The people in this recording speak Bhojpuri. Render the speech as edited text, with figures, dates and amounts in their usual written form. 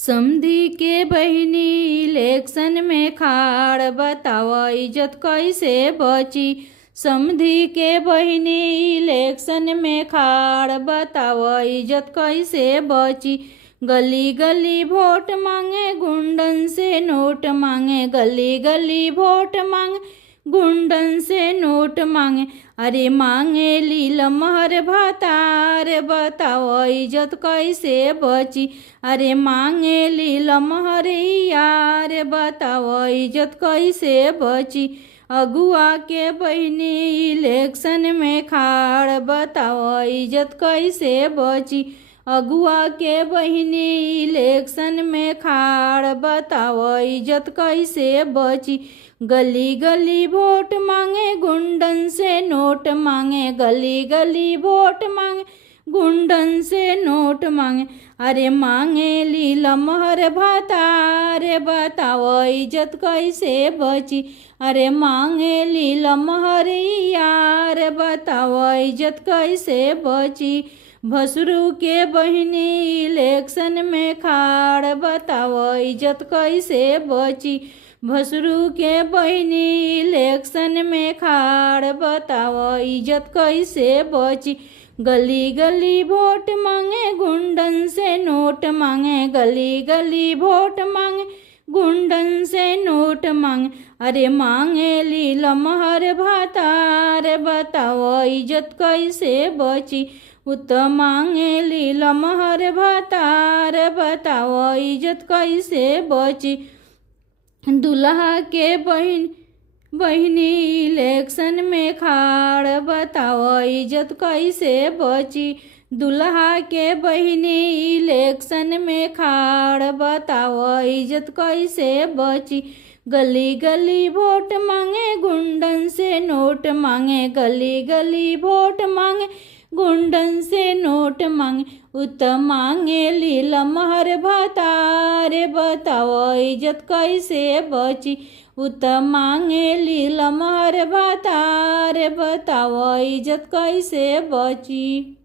समधी के बहिनी इलेक्शन में खाड़, बताव इज्जत कैसे बची। समधी के बहिनी इलेक्शन में खाड़, बताव इज्जत कैसे बची। गली गली वोट मांगे, गुंडन से नोट मांगे। गली गली वोट मांगे, गुंडन से नोट मांगे। अरे मांगे लील महर भातार, बताओ इज्जत कैसे बची। अरे मांगे लील महर यार, बताओ इज्जत कैसे बची। अगुआ के बहिनी इलेक्शन में खाड़, बताओ इज्जत कैसे बची। अगुआ के बहिनी इलेक्शन में खाड़, बताओ इज्जत कैसे बची। गली गली वोट मांगे, गुंडन से नोट मांगे। गली गली वोट मांगे, गुंडन से नोट मांगे। अरे मांगे लील महर भातार, बताओ इज्जत कैसे बची। अरे मांगे लील महर यार, बताओ इज्जत कैसे बची। भसुरू के बहिनी इलेक्शन में खाड़, बताओ इज्जत कैसे बची। भसुरू के बहिनी इलेक्शन में खाड़, बताओ इज्जत कैसे बची। गली गली वोट मांगे, गुंडन से नोट मांगे। गली गली वोट मांगे, गुंडन से नोट मांगे। अरे मांगे लील महर भातार, बताओ इज्जत कैसे बची। उत मांगे लील महर भातार, बताओ इज्जत कैसे बची। दुल्हा के बहिनी इलेक्शन में खाड़, बताओ इज्जत कैसे बची। दुल्हा के बहिनी इलेक्शन में खाड़, बताओ इज्जत कैसे बची। गली गली वोट मांगे, गुंडन से नोट मांगे। गली गली वोट मांगे, गुंडन से नोट मांगे। उत मांगे लील महर भातार, बताओ इज्जत कैसे बची। उत मांगे लील महर भातार, बताओ इज्जत कैसे बची।